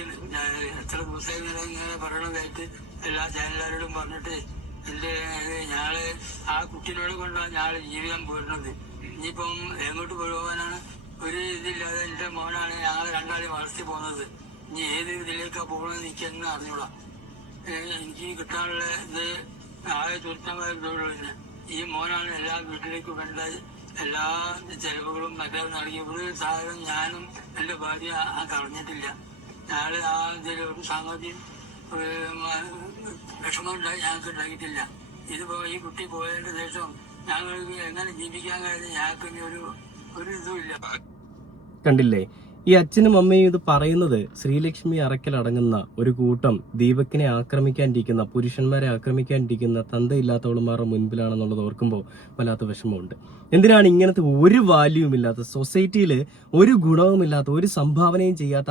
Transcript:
വിളിക്കുന്നു. ഞാൻ എത്ര ദിവസമായി ഇങ്ങനെ പറയണതായിട്ട് എല്ലാ ചാനലുകാരോടും പറഞ്ഞിട്ട് ഞങ്ങള് ആ കുട്ടീനോട് കൊണ്ടാണ് ഞങ്ങള് ജീവിതം പോരുന്നത്. ഇനിയിപ്പം എങ്ങോട്ട് പോകാനാണ് ഒരു ഇതില്ലാതെ എന്റെ മോനാണ് ഞങ്ങൾ രണ്ടാളും വളർത്തി പോകുന്നത്. ഇനി ഏത് ഇതിലേക്കാ പോകണമെന്ന് എനിക്കെന്ന് അറിഞ്ഞൂടാ. എനിക്ക് കിട്ടാനുള്ള ഇത് ആകെ തുരുത്തമായിട്ടുള്ളൂ. ഈ മോനാണ് എല്ലാ വീട്ടിലേക്കും വേണ്ട എല്ലാ ചെലവുകളും മറ്റേ നൽകി. ഒരു സാധനം ഞാനും എന്റെ ഭാര്യ കളഞ്ഞിട്ടില്ല. ഞങ്ങള് ആ ഇതിലൊരു സാമ്പത്തികം വിഷമം ഞങ്ങൾക്ക് ഉണ്ടാക്കിയിട്ടില്ല. ഇതിപ്പോ ഈ കുട്ടി പോയതിന് ശേഷം ഞങ്ങൾക്ക് എങ്ങനെ ജീവിക്കാൻ കഴിഞ്ഞ ഞങ്ങൾക്ക് ഒരു ഇതുമില്ല. കണ്ടില്ലേ, ഈ അച്ഛനും അമ്മയും ഇത് പറയുന്നത് ശ്രീലക്ഷ്മി അറക്കൽ അടങ്ങുന്ന ഒരു കൂട്ടം ദീപക്കിനെ ആക്രമിക്കാണ്ടിരിക്കുന്ന, പുരുഷന്മാരെ ആക്രമിക്കാണ്ടിരിക്കുന്ന തന്തയില്ലാത്തവളുമാരുടെ മുൻപിലാണെന്നുള്ളത് ഓർക്കുമ്പോൾ വല്ലാത്ത വിഷമമുണ്ട്. എന്തിനാണ് ഇങ്ങനത്തെ ഒരു വാല്യൂമില്ലാത്ത, സൊസൈറ്റിയിൽ ഒരു ഗുണവുമില്ലാത്ത, ഒരു സംഭാവനയും ചെയ്യാത്ത